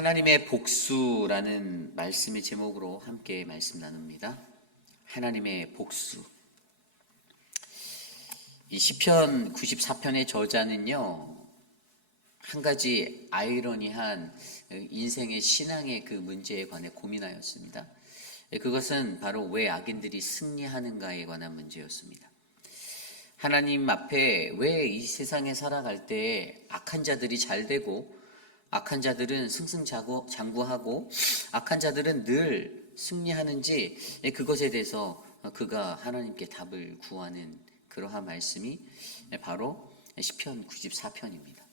하나님의 복수라는 말씀의 제목으로 함께 말씀 나눕니다. 하나님의 복수. 이 시편 94편의 저자는요, 한 가지 아이러니한 인생의 신앙의 그 문제에 관해 고민하였습니다. 그것은 바로 왜 악인들이 승리하는가에 관한 문제였습니다. 하나님 앞에 왜 이 세상에 살아갈 때 악한 자들이 잘 되고 악한 자들은 승승장구하고 악한 자들은 늘 승리하는지, 그것에 대해서 그가 하나님께 답을 구하는 그러한 말씀이 바로 시편 94편입니다.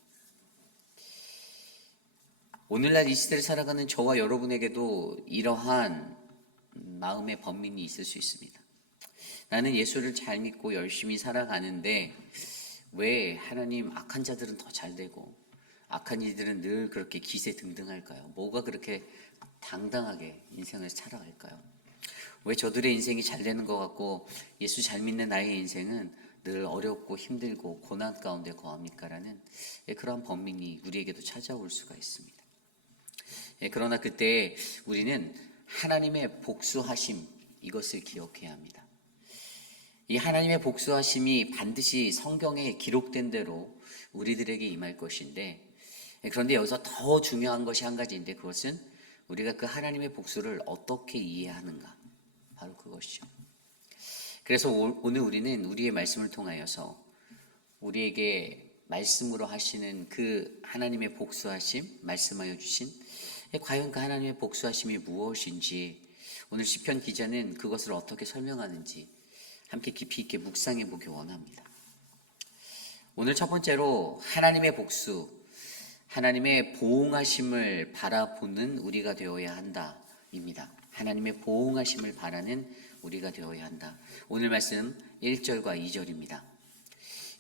오늘날 이 시대를 살아가는 저와 여러분에게도 이러한 마음의 번민이 있을 수 있습니다. 나는 예수를 잘 믿고 열심히 살아가는데 왜 하나님 악한 자들은 더 잘 되고 악한 이들은 늘 그렇게 기세등등할까요? 뭐가 그렇게 당당하게 인생을 살아갈까요? 왜 저들의 인생이 잘 되는 것 같고 예수 잘 믿는 나의 인생은 늘 어렵고 힘들고 고난 가운데 거합니까? 라는 그러한 번민이 우리에게도 찾아올 수가 있습니다. 그러나 그때 우리는 하나님의 복수하심, 이것을 기억해야 합니다. 이 하나님의 복수하심이 반드시 성경에 기록된 대로 우리들에게 임할 것인데, 그런데 여기서 더 중요한 것이 한 가지인데, 그것은 우리가 그 하나님의 복수를 어떻게 이해하는가, 바로 그것이죠. 그래서 오늘 우리는 우리의 말씀을 통하여서 우리에게 말씀으로 하시는 그 하나님의 복수하심, 말씀하여 주신 과연 그 하나님의 복수하심이 무엇인지, 오늘 시편 기자는 그것을 어떻게 설명하는지 함께 깊이 있게 묵상해 보기 원합니다. 오늘 첫 번째로 하나님의 복수, 하나님의 보응하심을 바라보는 우리가 되어야 한다입니다. 하나님의 보응하심을 바라는 우리가 되어야 한다. 오늘 말씀 1절과 2절입니다.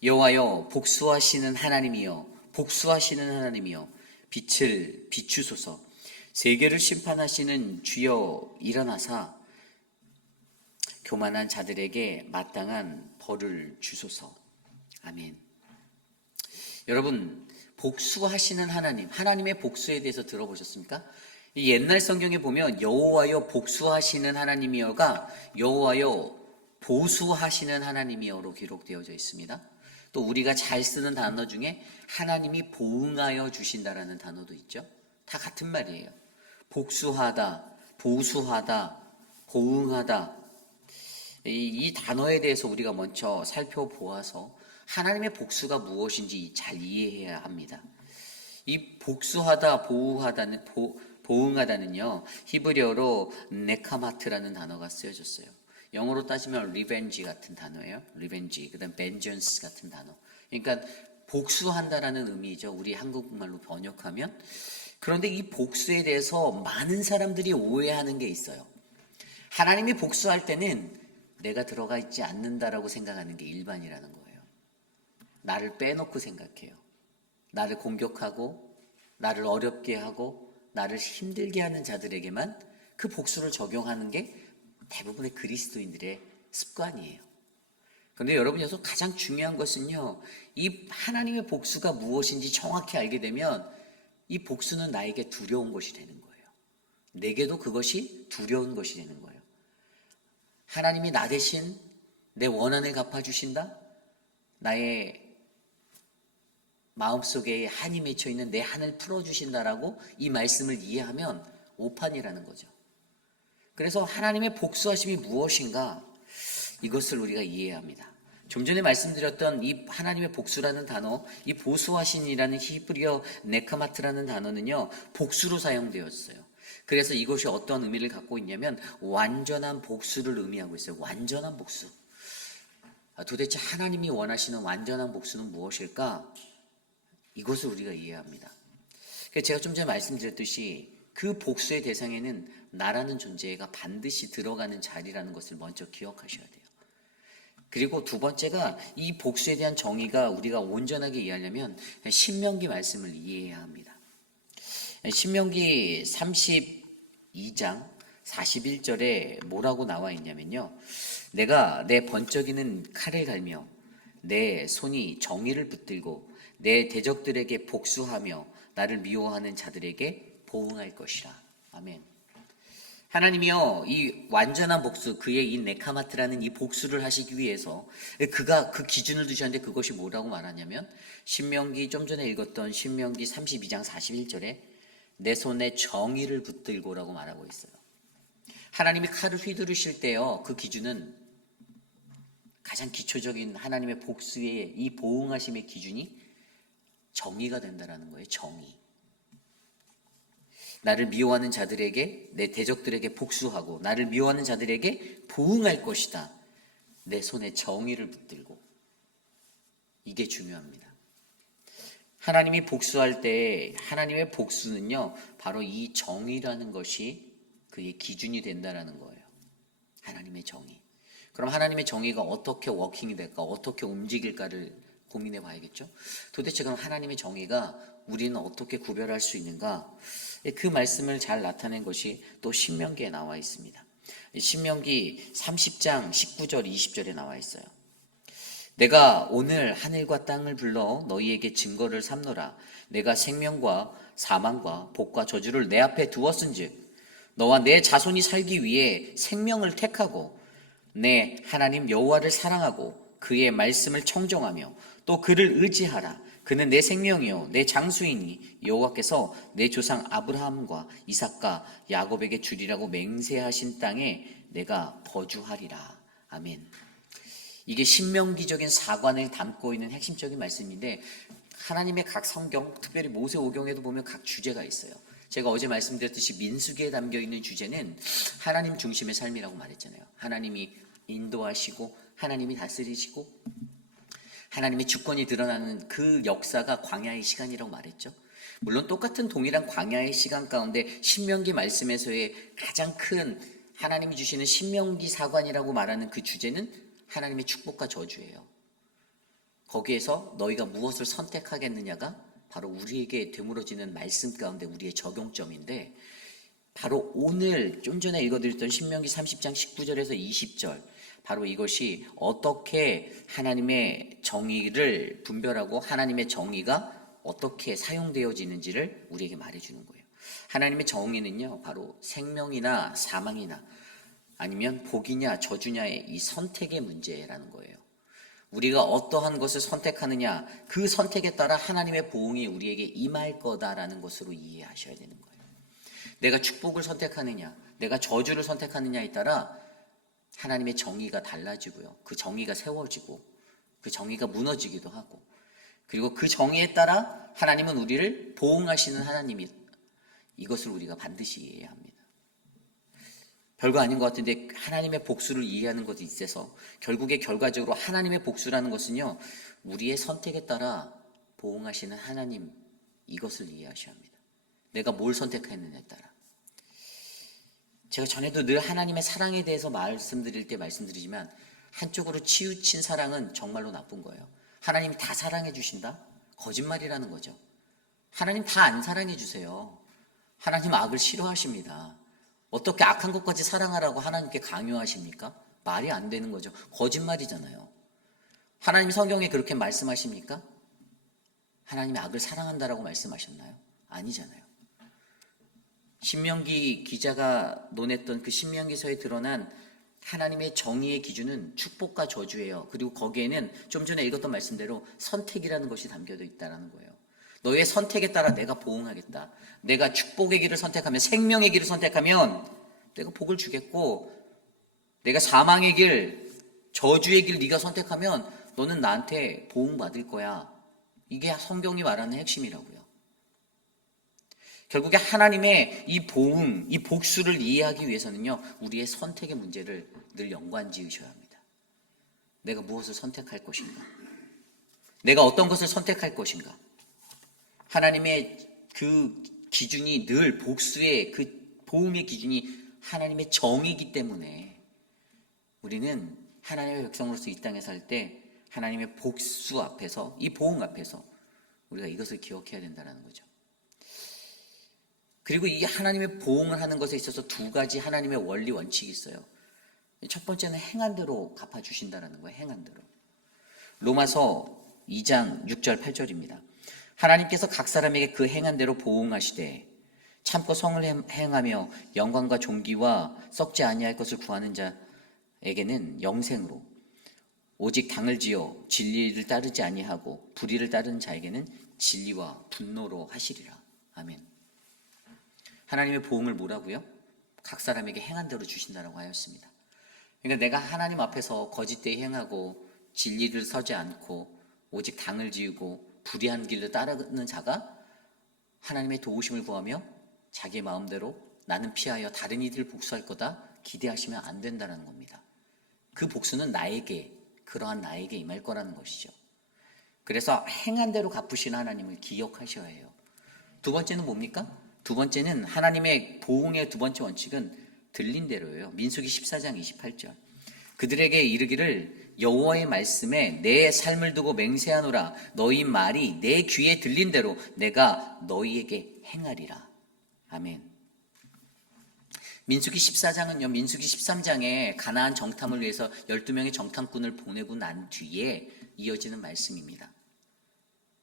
여호와여 복수하시는 하나님이여, 복수하시는 하나님이여, 빛을 비추소서. 세계를 심판하시는 주여 일어나사 교만한 자들에게 마땅한 벌을 주소서. 아멘. 여러분, 복수하시는 하나님, 하나님의 복수에 대해서 들어보셨습니까? 이 옛날 성경에 보면 여호와여 복수하시는 하나님이여가 여호와여 보수하시는 하나님이여로 기록되어져 있습니다. 또 우리가 잘 쓰는 단어 중에 하나님이 보응하여 주신다라는 단어도 있죠. 다 같은 말이에요. 복수하다, 보수하다, 보응하다. 이 단어에 대해서 우리가 먼저 살펴보아서 하나님의 복수가 무엇인지 잘 이해해야 합니다. 이 복수하다, 보응하다는요, 히브리어로 네카마트라는 단어가 쓰여졌어요. 영어로 따지면 리벤지 같은 단어예요. 리벤지, 그다음 vengeance 같은 단어. 그러니까 복수한다라는 의미죠. 우리 한국말로 번역하면. 그런데 이 복수에 대해서 많은 사람들이 오해하는 게 있어요. 하나님이 복수할 때는 내가 들어가 있지 않는다라고 생각하는 게 일반이라는 거예요. 나를 빼놓고 생각해요. 나를 공격하고 나를 어렵게 하고 나를 힘들게 하는 자들에게만 그 복수를 적용하는 게 대부분의 그리스도인들의 습관이에요. 그런데 여러분, 여기서 가장 중요한 것은요, 이 하나님의 복수가 무엇인지 정확히 알게 되면 이 복수는 나에게 두려운 것이 되는 거예요. 내게도 그것이 두려운 것이 되는 거예요. 하나님이 나 대신 내 원한을 갚아주신다? 나의 마음속에 한이 맺혀있는 내 한을 풀어주신다라고 이 말씀을 이해하면 오판이라는 거죠. 그래서 하나님의 복수하심이 무엇인가, 이것을 우리가 이해해야 합니다. 좀 전에 말씀드렸던 이 하나님의 복수라는 단어, 이 보수하신이라는 히브리어 네카마트라는 단어는요, 복수로 사용되었어요. 그래서 이것이 어떤 의미를 갖고 있냐면 완전한 복수를 의미하고 있어요. 완전한 복수. 도대체 하나님이 원하시는 완전한 복수는 무엇일까? 이것을 우리가 이해합니다. 제가 좀 전에 말씀드렸듯이 그 복수의 대상에는 나라는 존재가 반드시 들어가는 자리라는 것을 먼저 기억하셔야 돼요. 그리고 두 번째가 이 복수에 대한 정의가 우리가 온전하게 이해하려면 신명기 말씀을 이해해야 합니다. 신명기 32장 41절에 뭐라고 나와 있냐면요, 내가 내 번쩍이는 칼을 갈며 내 손이 정의를 붙들고 내 대적들에게 복수하며 나를 미워하는 자들에게 보응할 것이라. 아멘. 하나님이요, 이 완전한 복수, 그의 이 네카마트라는 이 복수를 하시기 위해서 그가 그 기준을 두셨는데, 그것이 뭐라고 말하냐면, 신명기, 좀 전에 읽었던 신명기 32장 41절에 내 손에 정의를 붙들고라고 말하고 있어요. 하나님이 칼을 휘두르실 때요, 그 기준은 가장 기초적인 하나님의 복수의 이 보응하심의 기준이 정의가 된다라는 거예요. 정의. 나를 미워하는 자들에게, 내 대적들에게 복수하고 나를 미워하는 자들에게 보응할 것이다. 내 손에 정의를 붙들고. 이게 중요합니다. 하나님이 복수할 때 하나님의 복수는요, 바로 이 정의라는 것이 그의 기준이 된다라는 거예요. 하나님의 정의. 그럼 하나님의 정의가 어떻게 워킹이 될까, 어떻게 움직일까를 고민해 봐야겠죠. 도대체 그럼 하나님의 정의가 우리는 어떻게 구별할 수 있는가? 그 말씀을 잘 나타낸 것이 또 신명기에 나와 있습니다. 신명기 30장 19절 20절에 나와 있어요. 내가 오늘 하늘과 땅을 불러 너희에게 증거를 삼노라. 내가 생명과 사망과 복과 저주를 내 앞에 두었은즉 너와 내 자손이 살기 위해 생명을 택하고 내 하나님 여호와를 사랑하고 그의 말씀을 청종하며 또 그를 의지하라. 그는 내 생명이요 내 장수이니 여호와께서 내 조상 아브라함과 이삭과 야곱에게 주리라고 맹세하신 땅에 내가 거주하리라. 아멘. 이게 신명기적인 사관을 담고 있는 핵심적인 말씀인데, 하나님의 각 성경, 특별히 모세오경에도 보면 각 주제가 있어요. 제가 어제 말씀드렸듯이 민수기에 담겨있는 주제는 하나님 중심의 삶이라고 말했잖아요. 하나님이 인도하시고 하나님이 다스리시고 하나님의 주권이 드러나는 그 역사가 광야의 시간이라고 말했죠. 물론 똑같은 동일한 광야의 시간 가운데 신명기 말씀에서의 가장 큰 하나님이 주시는 신명기 사관이라고 말하는 그 주제는 하나님의 축복과 저주예요. 거기에서 너희가 무엇을 선택하겠느냐가 바로 우리에게 되물어지는 말씀 가운데 우리의 적용점인데, 바로 오늘 좀 전에 읽어드렸던 신명기 30장 19절에서 20절, 바로 이것이 어떻게 하나님의 정의를 분별하고 하나님의 정의가 어떻게 사용되어지는지를 우리에게 말해주는 거예요. 하나님의 정의는요, 바로 생명이나 사망이나 아니면 복이냐 저주냐의 이 선택의 문제라는 거예요. 우리가 어떠한 것을 선택하느냐, 그 선택에 따라 하나님의 보응이 우리에게 임할 거다라는 것으로 이해하셔야 되는 거예요. 내가 축복을 선택하느냐, 내가 저주를 선택하느냐에 따라 하나님의 정의가 달라지고요. 그 정의가 세워지고 그 정의가 무너지기도 하고, 그리고 그 정의에 따라 하나님은 우리를 보응하시는 하나님이, 이것을 우리가 반드시 이해해야 합니다. 별거 아닌 것 같은데 하나님의 복수를 이해하는 것에 있어서 결국에 결과적으로 하나님의 복수라는 것은요, 우리의 선택에 따라 보응하시는 하나님, 이것을 이해하셔야 합니다. 내가 뭘 선택했느냐에 따라. 제가 전에도 늘 하나님의 사랑에 대해서 말씀드릴 때 말씀드리지만, 한쪽으로 치우친 사랑은 정말로 나쁜 거예요. 하나님이 다 사랑해 주신다? 거짓말이라는 거죠. 하나님 다 안 사랑해 주세요. 하나님 악을 싫어하십니다. 어떻게 악한 것까지 사랑하라고 하나님께 강요하십니까? 말이 안 되는 거죠. 거짓말이잖아요. 하나님 성경에 그렇게 말씀하십니까? 하나님이 악을 사랑한다라고 말씀하셨나요? 아니잖아요. 신명기 기자가 논했던 그 신명기서에 드러난 하나님의 정의의 기준은 축복과 저주예요. 그리고 거기에는 좀 전에 읽었던 말씀대로 선택이라는 것이 담겨져 있다는 거예요. 너의 선택에 따라 내가 보응하겠다. 내가 축복의 길을 선택하면, 생명의 길을 선택하면 내가 복을 주겠고, 내가 사망의 길, 저주의 길 네가 선택하면 너는 나한테 보응받을 거야. 이게 성경이 말하는 핵심이라고요. 결국에 하나님의 이 보응, 이 복수를 이해하기 위해서는요, 우리의 선택의 문제를 늘 연관지으셔야 합니다. 내가 무엇을 선택할 것인가? 내가 어떤 것을 선택할 것인가? 하나님의 그 기준이 늘 복수의 그 보응의 기준이 하나님의 정이기 때문에 우리는 하나님의 백성으로서 이 땅에 살 때 하나님의 복수 앞에서, 이 보응 앞에서 우리가 이것을 기억해야 된다는 거죠. 그리고 이 하나님의 보응을 하는 것에 있어서 두 가지 하나님의 원리 원칙이 있어요. 첫 번째는 행한 대로 갚아주신다는 거예요. 행한 대로. 로마서 2장 6절 8절입니다. 하나님께서 각 사람에게 그 행한 대로 보응하시되 참고 성을 행하며 영광과 존귀와 썩지 아니할 것을 구하는 자에게는 영생으로, 오직 당을 지어 진리를 따르지 아니하고 불의를 따르는 자에게는 진리와 분노로 하시리라. 아멘. 하나님의 보응을 뭐라고요? 각 사람에게 행한 대로 주신다라고 하였습니다. 그러니까 내가 하나님 앞에서 거짓되이 행하고 진리를 서지 않고 오직 당을 지우고 불의한 길을 따르는 자가 하나님의 도우심을 구하며 자기 마음대로 나는 피하여 다른 이들을 복수할 거다 기대하시면 안 된다는 겁니다. 그 복수는 그러한 나에게 임할 거라는 것이죠. 그래서 행한 대로 갚으시는 하나님을 기억하셔야 해요. 두 번째는 뭡니까? 두 번째는 하나님의 보응의 두 번째 원칙은 들린 대로예요. 민수기 14장 28절. 그들에게 이르기를 여호와의 말씀에 내 삶을 두고 맹세하노라. 너희 말이 내 귀에 들린 대로 내가 너희에게 행하리라. 아멘. 민수기 14장은요, 민수기 13장에 가나안 정탐을 위해서 12명의 정탐꾼을 보내고 난 뒤에 이어지는 말씀입니다.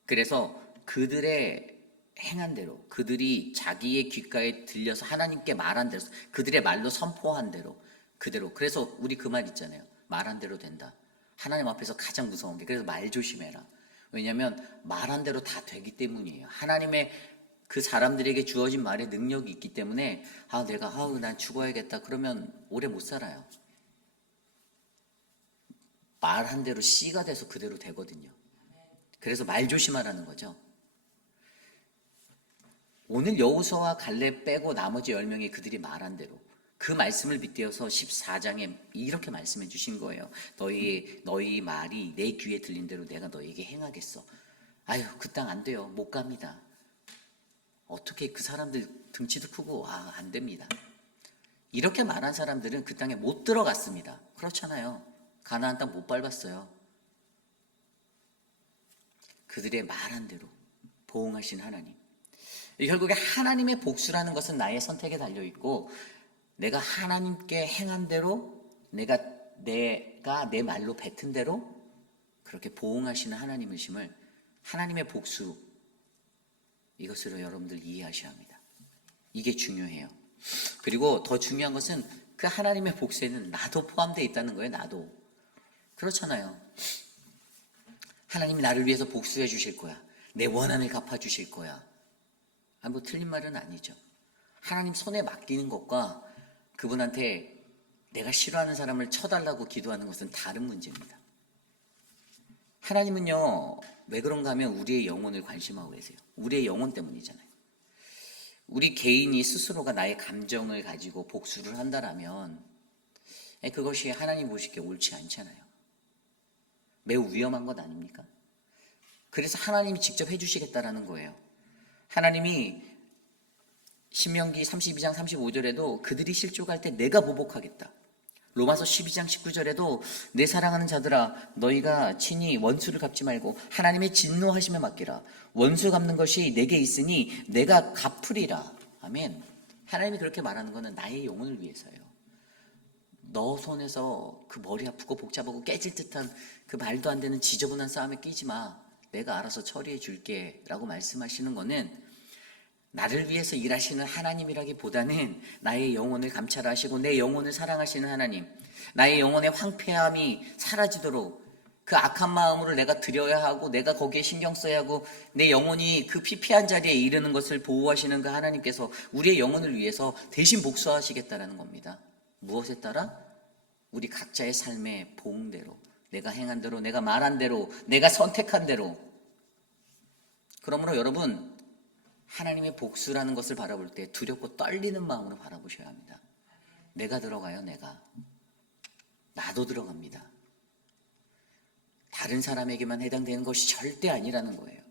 그래서 그들의 행한 대로, 그들이 자기의 귓가에 들려서 하나님께 말한 대로, 그들의 말로 선포한 대로, 그대로. 그래서 우리 그 말 있잖아요. 말한 대로 된다. 하나님 앞에서 가장 무서운 게, 그래서 말 조심해라. 왜냐하면 말한 대로 다 되기 때문이에요. 하나님의 그 사람들에게 주어진 말에 능력이 있기 때문에 난 죽어야겠다 그러면 오래 못 살아요. 말한 대로 씨가 돼서 그대로 되거든요. 그래서 말 조심하라는 거죠. 오늘 여호수아와 갈렙 빼고 나머지 10명이 그들이 말한 대로 그 말씀을 빗대어서 14장에 이렇게 말씀해 주신 거예요. 너희 말이 내 귀에 들린 대로 내가 너희에게 행하겠어. 그 땅 안 돼요. 못 갑니다. 어떻게 그 사람들 등치도 크고 안 됩니다. 이렇게 말한 사람들은 그 땅에 못 들어갔습니다. 그렇잖아요. 가나안 땅 못 밟았어요. 그들의 말한 대로 보응하신 하나님. 결국에 하나님의 복수라는 것은 나의 선택에 달려있고 내가 하나님께 행한 대로 내가 내 말로 뱉은 대로 그렇게 보응하시는 하나님이심을 하나님의 복수 이것으로 여러분들 이해하셔야 합니다. 이게 중요해요. 그리고 더 중요한 것은 그 하나님의 복수에는 나도 포함되어 있다는 거예요. 나도. 그렇잖아요. 하나님이 나를 위해서 복수해 주실 거야. 내 원한을 갚아 주실 거야. 틀린 말은 아니죠. 하나님 손에 맡기는 것과 그분한테 내가 싫어하는 사람을 쳐달라고 기도하는 것은 다른 문제입니다. 하나님은요, 왜 그런가 하면 우리의 영혼을 관심하고 계세요. 우리의 영혼 때문이잖아요. 우리 개인이 스스로가 나의 감정을 가지고 복수를 한다라면 그것이 하나님 보시기에 옳지 않잖아요. 매우 위험한 것 아닙니까? 그래서 하나님이 직접 해주시겠다라는 거예요. 하나님이 신명기 32장 35절에도 그들이 실족할 때 내가 보복하겠다. 로마서 12장 19절에도 내 사랑하는 자들아 너희가 친히 원수를 갚지 말고 하나님의 진노하심에 맡기라. 원수 갚는 것이 내게 있으니 내가 갚으리라. 아멘. 하나님이 그렇게 말하는 것은 나의 영혼을 위해서예요. 너 손에서 그 머리 아프고 복잡하고 깨질 듯한 그 말도 안 되는 지저분한 싸움에 끼지 마. 내가 알아서 처리해 줄게 라고 말씀하시는 것은 나를 위해서 일하시는 하나님이라기보다는 나의 영혼을 감찰하시고 내 영혼을 사랑하시는 하나님, 나의 영혼의 황폐함이 사라지도록 그 악한 마음으로 내가 드려야 하고 내가 거기에 신경 써야 하고 내 영혼이 그 피폐한 자리에 이르는 것을 보호하시는 그 하나님께서 우리의 영혼을 위해서 대신 복수하시겠다는 겁니다. 무엇에 따라? 우리 각자의 삶의 보응대로, 내가 행한 대로, 내가 말한 대로, 내가 선택한 대로. 그러므로 여러분, 하나님의 복수라는 것을 바라볼 때 두렵고 떨리는 마음으로 바라보셔야 합니다. 내가 들어가요, 내가. 나도 들어갑니다. 다른 사람에게만 해당되는 것이 절대 아니라는 거예요.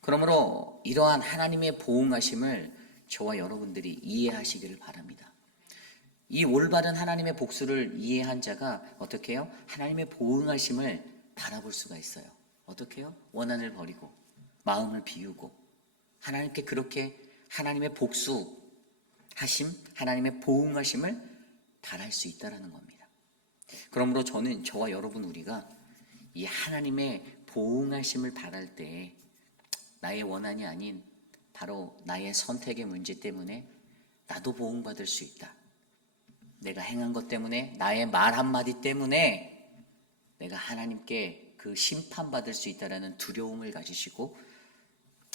그러므로 이러한 하나님의 보응하심을 저와 여러분들이 이해하시기를 바랍니다. 이 올바른 하나님의 복수를 이해한 자가 어떻게 해요? 하나님의 보응하심을 바라볼 수가 있어요. 어떻게 해요? 원한을 버리고 마음을 비우고 하나님께 그렇게 하나님의 복수하심, 하나님의 보응하심을 바랄 수 있다는 겁니다. 그러므로 저와 여러분 우리가 이 하나님의 보응하심을 바랄 때 나의 원한이 아닌 바로 나의 선택의 문제 때문에 나도 보응받을 수 있다. 내가 행한 것 때문에, 나의 말 한마디 때문에 내가 하나님께 그 심판받을 수 있다라는 두려움을 가지시고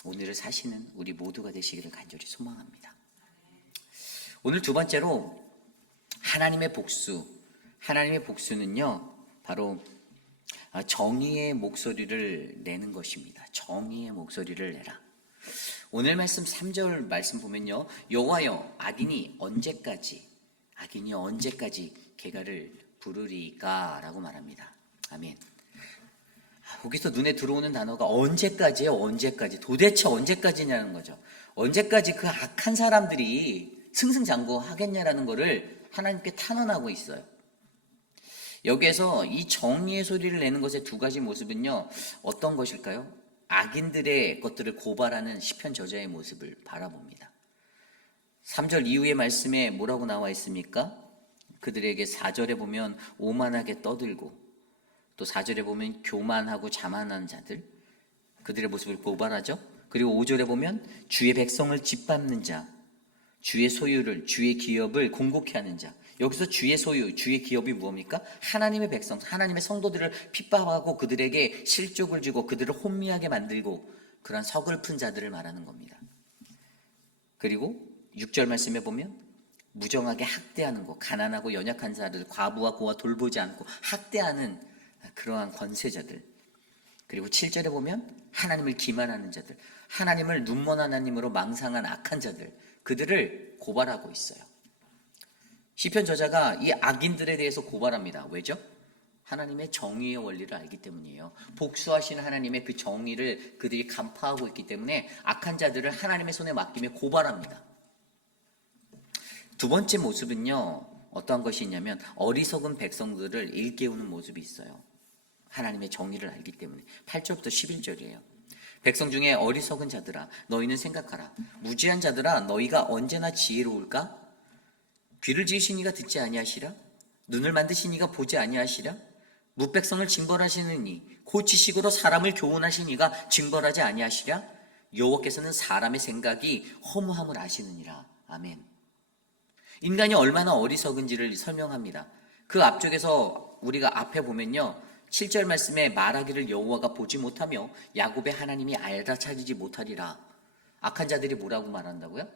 오늘을 사시는 우리 모두가 되시기를 간절히 소망합니다. 오늘 두 번째로 하나님의 복수. 하나님의 복수는요, 바로 정의의 목소리를 내는 것입니다. 정의의 목소리를 내라. 오늘 말씀 3절 말씀 보면요, 여호와여 악인이 언제까지 개가를 부르리까 라고 말합니다. 아멘. 거기서 눈에 들어오는 단어가 언제까지예요? 언제까지? 도대체 언제까지냐는 거죠. 언제까지 그 악한 사람들이 승승장구하겠냐라는 거를 하나님께 탄원하고 있어요. 여기에서 이 정의의 소리를 내는 것의 두 가지 모습은요, 어떤 것일까요? 악인들의 것들을 고발하는 시편 저자의 모습을 바라봅니다. 3절 이후의 말씀에 뭐라고 나와 있습니까? 그들에게 4절에 보면 오만하게 떠들고, 또 4절에 보면 교만하고 자만한 자들, 그들의 모습을 고발하죠. 그리고 5절에 보면 주의 백성을 짓밟는 자, 주의 소유를, 주의 기업을 공고케 하는 자. 여기서 주의 소유, 주의 기업이 무엇입니까? 하나님의 백성, 하나님의 성도들을 핍박하고 그들에게 실족을 주고 그들을 혼미하게 만들고 그런 서글픈 자들을 말하는 겁니다. 그리고 6절 말씀에 보면 무정하게 학대하는 것, 가난하고 연약한 자들, 과부와 고아 돌보지 않고 학대하는 그러한 권세자들. 그리고 7절에 보면 하나님을 기만하는 자들, 하나님을 눈먼 하나님으로 망상한 악한 자들, 그들을 고발하고 있어요. 시편 저자가 이 악인들에 대해서 고발합니다. 왜죠? 하나님의 정의의 원리를 알기 때문이에요. 복수하시는 하나님의 그 정의를 그들이 간파하고 있기 때문에 악한 자들을 하나님의 손에 맡기며 고발합니다. 두 번째 모습은요, 어떠한 것이 있냐면 어리석은 백성들을 일깨우는 모습이 있어요. 하나님의 정의를 알기 때문에. 8절부터 11절이에요. 백성 중에 어리석은 자들아 너희는 생각하라. 무지한 자들아 너희가 언제나 지혜로울까? 귀를 지으신 이가 듣지 아니하시라? 눈을 만드신 이가 보지 아니하시라? 무백성을 징벌하시는 이 곧 지식으로 사람을 교훈하신 이가 징벌하지 아니하시랴? 여호와께서는 사람의 생각이 허무함을 아시느니라. 아멘. 인간이 얼마나 어리석은지를 설명합니다. 그 앞쪽에서 우리가 앞에 보면요, 7절 말씀에 말하기를 여호와가 보지 못하며 야곱의 하나님이 알아차리지 못하리라. 악한 자들이 뭐라고 말한다고요?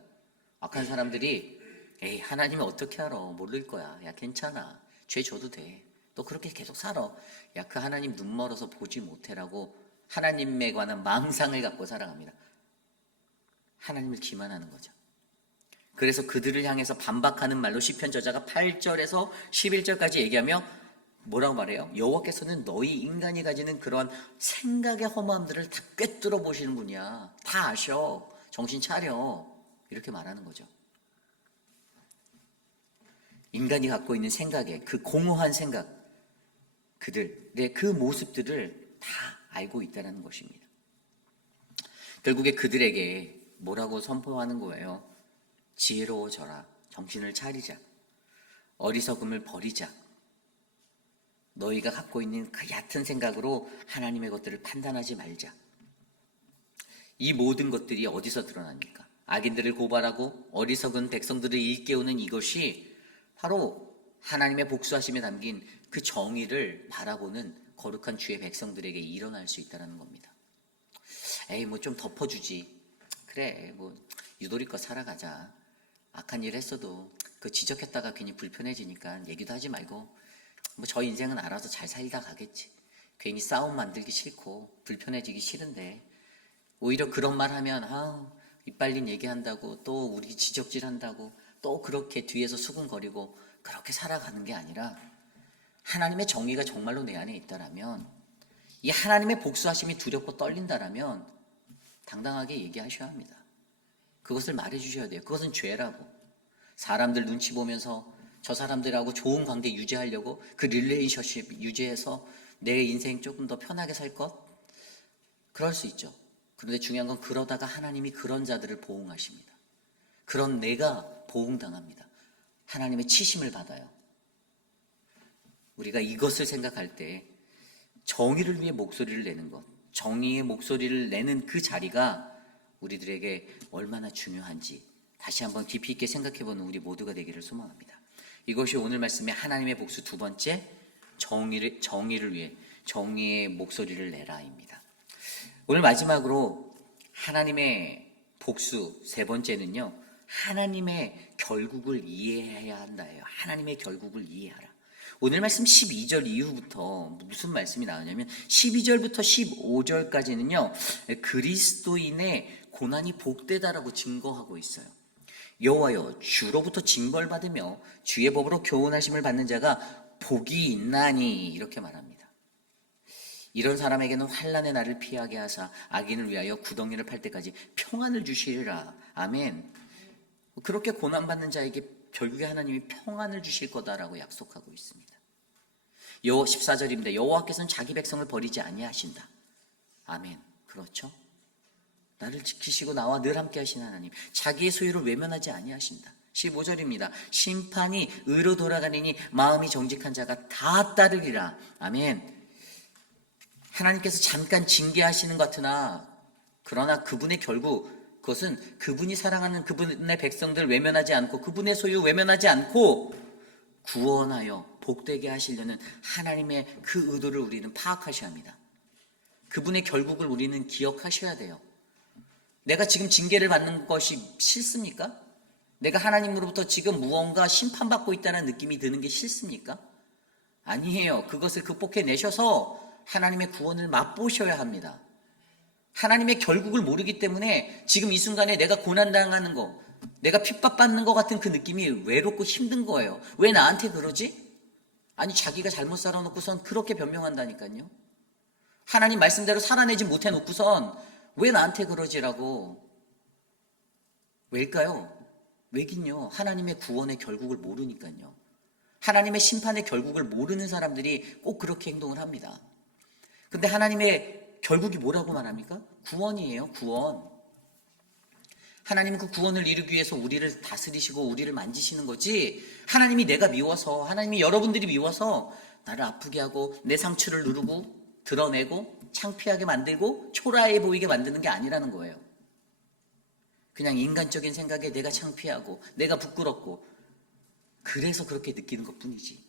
악한 사람들이 에이 하나님이 어떻게 알아? 모를 거야. 야 괜찮아. 죄 줘도 돼. 또 그렇게 계속 살아. 야 그 하나님 눈 멀어서 보지 못해라고 하나님에 관한 망상을 갖고 살아갑니다. 하나님을 기만하는 거죠. 그래서 그들을 향해서 반박하는 말로 시편 저자가 8절에서 11절까지 얘기하며 뭐라고 말해요? 여호와께서는 너희 인간이 가지는 그런 생각의 허무함들을 다 꿰뚫어 보시는 분이야. 다 아셔. 정신 차려. 이렇게 말하는 거죠. 인간이 갖고 있는 생각의 그 공허한 생각, 그들의 그 모습들을 다 알고 있다는 것입니다. 결국에 그들에게 뭐라고 선포하는 거예요? 지혜로워져라. 정신을 차리자. 어리석음을 버리자. 너희가 갖고 있는 그 얕은 생각으로 하나님의 것들을 판단하지 말자. 이 모든 것들이 어디서 드러납니까? 악인들을 고발하고 어리석은 백성들을 일깨우는 이것이 바로 하나님의 복수하심에 담긴 그 정의를 바라보는 거룩한 주의 백성들에게 일어날 수 있다는 겁니다. 에이 뭐 좀 덮어주지. 그래 뭐 유도리껏 살아가자. 악한 일 했어도 그 지적했다가 괜히 불편해지니까 얘기도 하지 말고 뭐 저 인생은 알아서 잘 살다 가겠지. 괜히 싸움 만들기 싫고 불편해지기 싫은데 오히려 그런 말 하면 이빨린 얘기한다고 또 우리 지적질한다고 또 그렇게 뒤에서 수군거리고 그렇게 살아가는 게 아니라 하나님의 정의가 정말로 내 안에 있다라면, 이 하나님의 복수하심이 두렵고 떨린다라면 당당하게 얘기하셔야 합니다. 그것을 말해주셔야 돼요. 그것은 죄라고. 사람들 눈치 보면서 저 사람들하고 좋은 관계 유지하려고 그 릴레이션십 유지해서 내 인생 조금 더 편하게 살 것? 그럴 수 있죠. 그런데 중요한 건 그러다가 하나님이 그런 자들을 보응하십니다. 그런 내가 보응당합니다. 하나님의 치심을 받아요. 우리가 이것을 생각할 때 정의를 위해 목소리를 내는 것, 정의의 목소리를 내는 그 자리가 우리들에게 얼마나 중요한지 다시 한번 깊이 있게 생각해보는 우리 모두가 되기를 소망합니다. 이것이 오늘 말씀의 하나님의 복수 두 번째, 정의를 위해 정의의 목소리를 내라입니다. 오늘 마지막으로 하나님의 복수 세 번째는요, 하나님의 결국을 이해해야 한다예요. 하나님의 결국을 이해하라. 오늘 말씀 12절 이후부터 무슨 말씀이 나오냐면 12절부터 15절까지는요, 그리스도인의 고난이 복되다라고 증거하고 있어요. 여호와여, 주로부터 징벌받으며 주의 법으로 교훈하심을 받는 자가 복이 있나니, 이렇게 말합니다. 이런 사람에게는 환난의 날을 피하게 하사 악인을 위하여 구덩이를 팔 때까지 평안을 주시리라. 아멘. 그렇게 고난받는 자에게 결국에 하나님이 평안을 주실 거다라고 약속하고 있습니다. 14절입니다. 여호와께서는 자기 백성을 버리지 아니하신다. 아멘. 그렇죠? 나를 지키시고 나와 늘 함께 하신 하나님, 자기의 소유를 외면하지 아니하신다. 15절입니다. 심판이 의로 돌아가리니 마음이 정직한 자가 다 따르리라. 아멘. 하나님께서 잠깐 징계하시는 것 같으나 그러나 그분의 결국, 그것은 그분이 사랑하는 그분의 백성들 외면하지 않고 그분의 소유 외면하지 않고 구원하여 복되게 하시려는 하나님의 그 의도를 우리는 파악하셔야 합니다. 그분의 결국을 우리는 기억하셔야 돼요. 내가 지금 징계를 받는 것이 싫습니까? 내가 하나님으로부터 지금 무언가 심판받고 있다는 느낌이 드는 게 싫습니까? 아니에요. 그것을 극복해내셔서 하나님의 구원을 맛보셔야 합니다. 하나님의 결국을 모르기 때문에 지금 이 순간에 내가 고난당하는 거, 내가 핍박받는 것 같은 그 느낌이 외롭고 힘든 거예요. 왜 나한테 그러지? 아니, 자기가 잘못 살아놓고선 그렇게 변명한다니까요. 하나님 말씀대로 살아내지 못해놓고선 왜 나한테 그러지라고. 왜일까요? 왜긴요, 하나님의 구원의 결국을 모르니까요. 하나님의 심판의 결국을 모르는 사람들이 꼭 그렇게 행동을 합니다. 근데 하나님의 결국이 뭐라고 말합니까? 구원이에요. 구원. 하나님은 그 구원을 이루기 위해서 우리를 다스리시고 우리를 만지시는 거지, 하나님이 내가 미워서, 하나님이 여러분들이 미워서 나를 아프게 하고 내 상처를 누르고 드러내고 창피하게 만들고 초라해 보이게 만드는 게 아니라는 거예요. 그냥 인간적인 생각에 내가 창피하고 내가 부끄럽고 그래서 그렇게 느끼는 것뿐이지.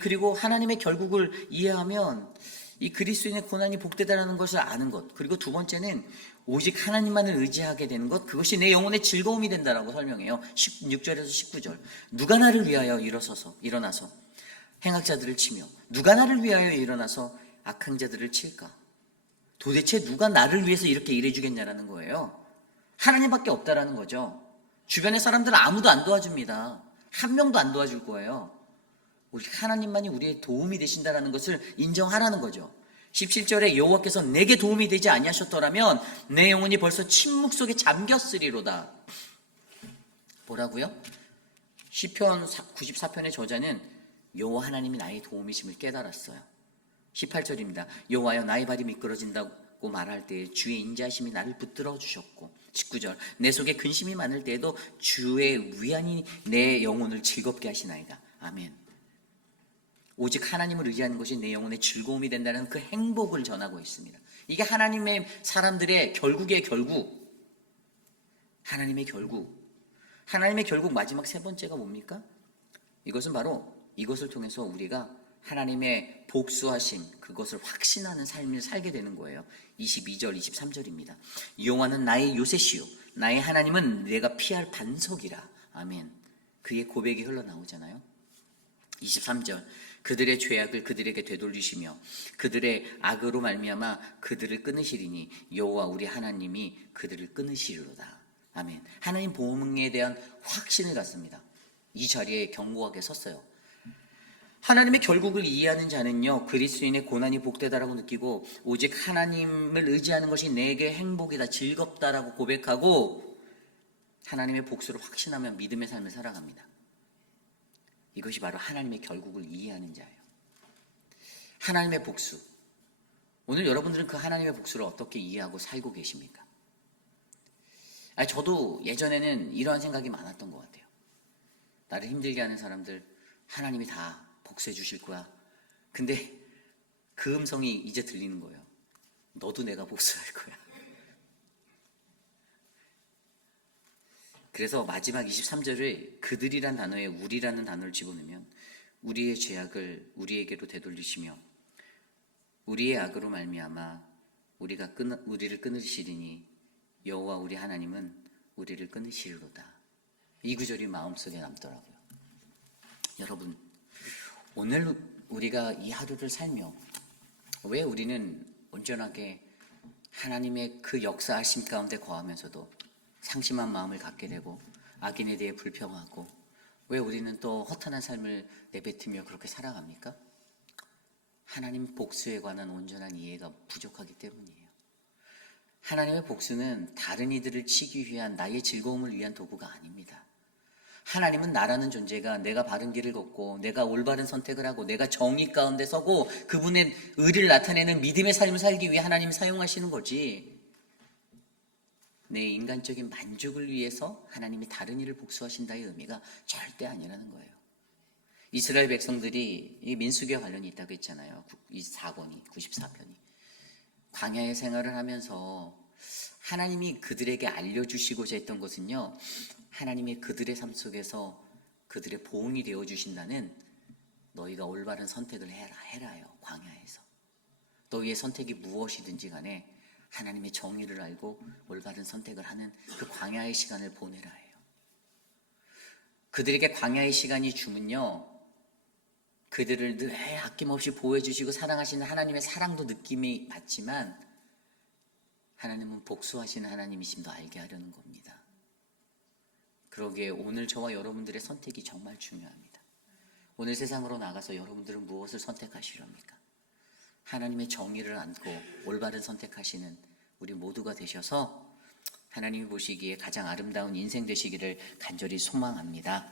그리고 하나님의 결국을 이해하면 이 그리스도인의 고난이 복되다라는 것을 아는 것, 그리고 두 번째는 오직 하나님만을 의지하게 되는 것, 그것이 내 영혼의 즐거움이 된다라고 설명해요. 16절에서 19절. 누가 나를 위하여 일어나서 행악자들을 치며 누가 나를 위하여 일어나서 악한 자들을 칠까? 도대체 누가 나를 위해서 이렇게 일해주겠냐라는 거예요. 하나님밖에 없다라는 거죠. 주변의 사람들은 아무도 안 도와줍니다. 한 명도 안 도와줄 거예요. 오직 하나님만이 우리의 도움이 되신다라는 것을 인정하라는 거죠. 17절에 여호와께서 내게 도움이 되지 아니하셨더라면 내 영혼이 벌써 침묵 속에 잠겼으리로다. 뭐라고요? 시편 94편의 저자는 여호와 하나님이 나의 도움이심을 깨달았어요. 18절입니다. 여호와여, 나의 발이 미끄러진다고 말할 때에 주의 인자하심이 나를 붙들어 주셨고, 19절, 내 속에 근심이 많을 때에도 주의 위안이 내 영혼을 즐겁게 하시나이다. 아멘. 오직 하나님을 의지하는 것이 내 영혼의 즐거움이 된다는 그 행복을 전하고 있습니다. 이게 하나님의 사람들의 결국의 결국, 하나님의 결국. 하나님의 결국 마지막 세 번째가 뭡니까? 이것은 바로 이것을 통해서 우리가 하나님의 복수하심, 그것을 확신하는 삶을 살게 되는 거예요. 22절, 23절입니다. 여호와는 나의 요새시요 나의 하나님은 내가 피할 반석이라. 아멘. 그의 고백이 흘러나오잖아요. 23절, 그들의 죄악을 그들에게 되돌리시며 그들의 악으로 말미암아 그들을 끊으시리니 여호와 우리 하나님이 그들을 끊으시리로다. 아멘. 하나님 보응에 대한 확신을 갖습니다. 이 자리에 견고하게 섰어요. 하나님의 결국을 이해하는 자는요, 그리스도인의 고난이 복되다라고 느끼고 오직 하나님을 의지하는 것이 내게 행복이다, 즐겁다라고 고백하고 하나님의 복수를 확신하며 믿음의 삶을 살아갑니다. 이것이 바로 하나님의 결국을 이해하는 자예요. 하나님의 복수. 오늘 여러분들은 그 하나님의 복수를 어떻게 이해하고 살고 계십니까? 저도 예전에는 이러한 생각이 많았던 것 같아요. 나를 힘들게 하는 사람들 하나님이 다 복수해 주실 거야. 근데 그 음성이 이제 들리는 거예요. 너도 내가 복수할 거야. 그래서 마지막 23절을 그들이란 단어에 우리라는 단어를 집어넣으면 우리의 죄악을 우리에게로 되돌리시며 우리의 악으로 말미암아 우리를 끊으시리니 여호와 우리 하나님은 우리를 끊으시리로다. 이 구절이 마음속에 남더라고요. 여러분, 오늘 우리가 이 하루를 살며 왜 우리는 온전하게 하나님의 그 역사하심 가운데 거하면서도 상심한 마음을 갖게 되고 악인에 대해 불평하고 왜 우리는 또 허탄한 삶을 내뱉으며 그렇게 살아갑니까? 하나님 복수에 관한 온전한 이해가 부족하기 때문이에요. 하나님의 복수는 다른 이들을 치기 위한 나의 즐거움을 위한 도구가 아닙니다. 하나님은 나라는 존재가 내가 바른 길을 걷고 내가 올바른 선택을 하고 내가 정의 가운데 서고 그분의 의를 나타내는 믿음의 삶을 살기 위해 하나님이 사용하시는 거지, 내 인간적인 만족을 위해서 하나님이 다른 이를 복수하신다의 의미가 절대 아니라는 거예요. 이스라엘 백성들이 이 민수기와 관련이 있다고 했잖아요. 이 4권이 94편이 광야의 생활을 하면서 하나님이 그들에게 알려주시고자 했던 것은요, 하나님이 그들의 삶 속에서 그들의 보응이 되어주신다는 너희가 올바른 선택을 해라요. 광야에서 너희의 선택이 무엇이든지 간에 하나님의 정의를 알고 올바른 선택을 하는 그 광야의 시간을 보내라 해요. 그들에게 광야의 시간이 주면요, 그들을 늘 아낌없이 보호해주시고 사랑하시는 하나님의 사랑도 느낌이 받지만 하나님은 복수하시는 하나님이심도 알게 하려는 겁니다. 그러기에 오늘 저와 여러분들의 선택이 정말 중요합니다. 오늘 세상으로 나가서 여러분들은 무엇을 선택하시렵니까? 하나님의 정의를 안고 올바른 선택하시는 우리 모두가 되셔서 하나님이 보시기에 가장 아름다운 인생 되시기를 간절히 소망합니다.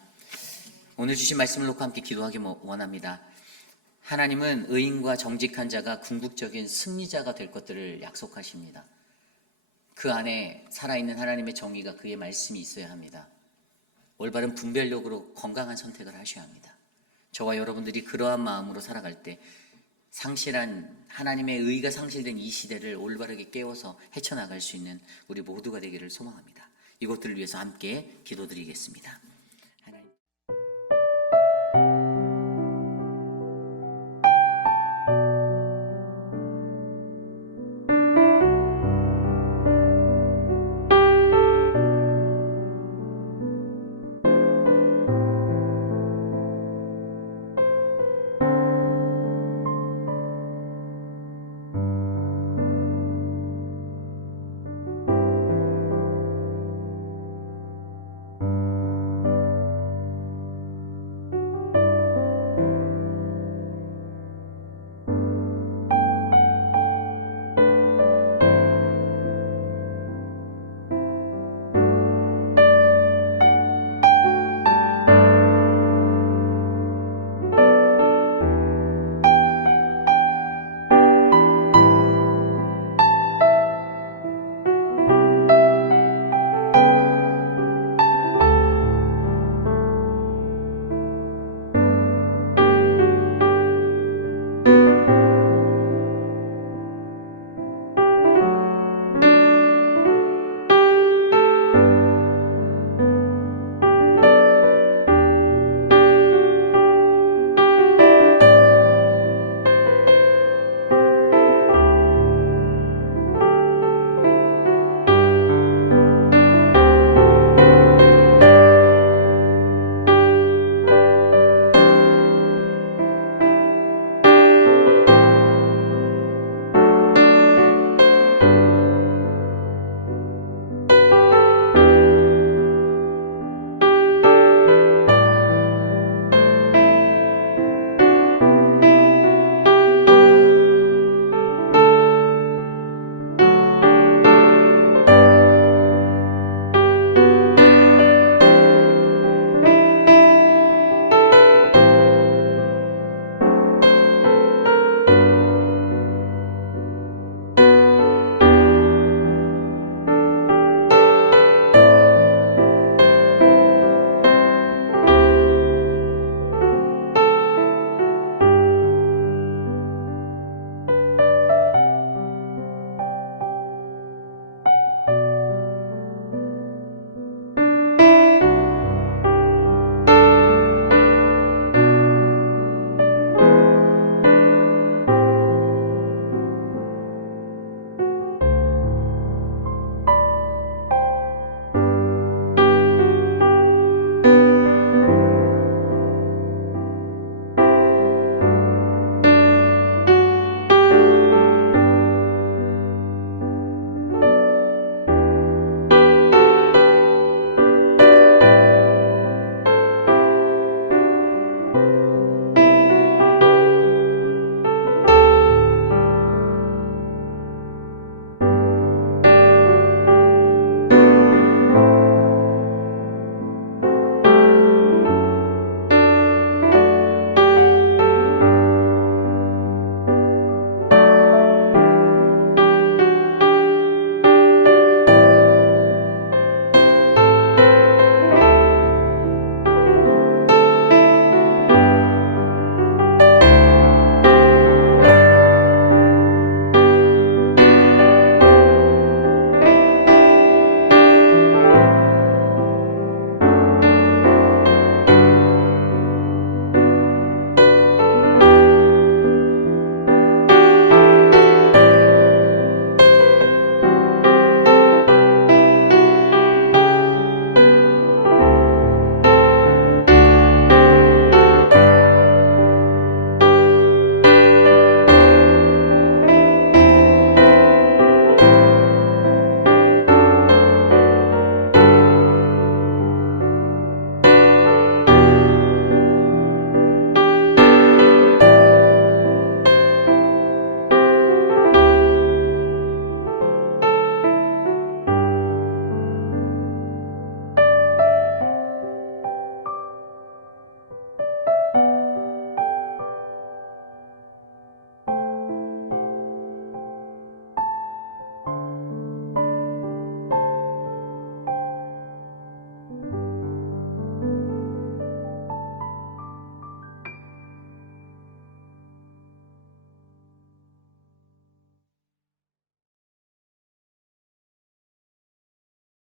오늘 주신 말씀을 놓고 함께 기도하기 원합니다. 하나님은 의인과 정직한 자가 궁극적인 승리자가 될 것들을 약속하십니다. 그 안에 살아있는 하나님의 정의가 그의 말씀이 있어야 합니다. 올바른 분별력으로 건강한 선택을 하셔야 합니다. 저와 여러분들이 그러한 마음으로 살아갈 때 상실한 하나님의 의가 상실된 이 시대를 올바르게 깨워서 헤쳐나갈 수 있는 우리 모두가 되기를 소망합니다. 이것들을 위해서 함께 기도드리겠습니다.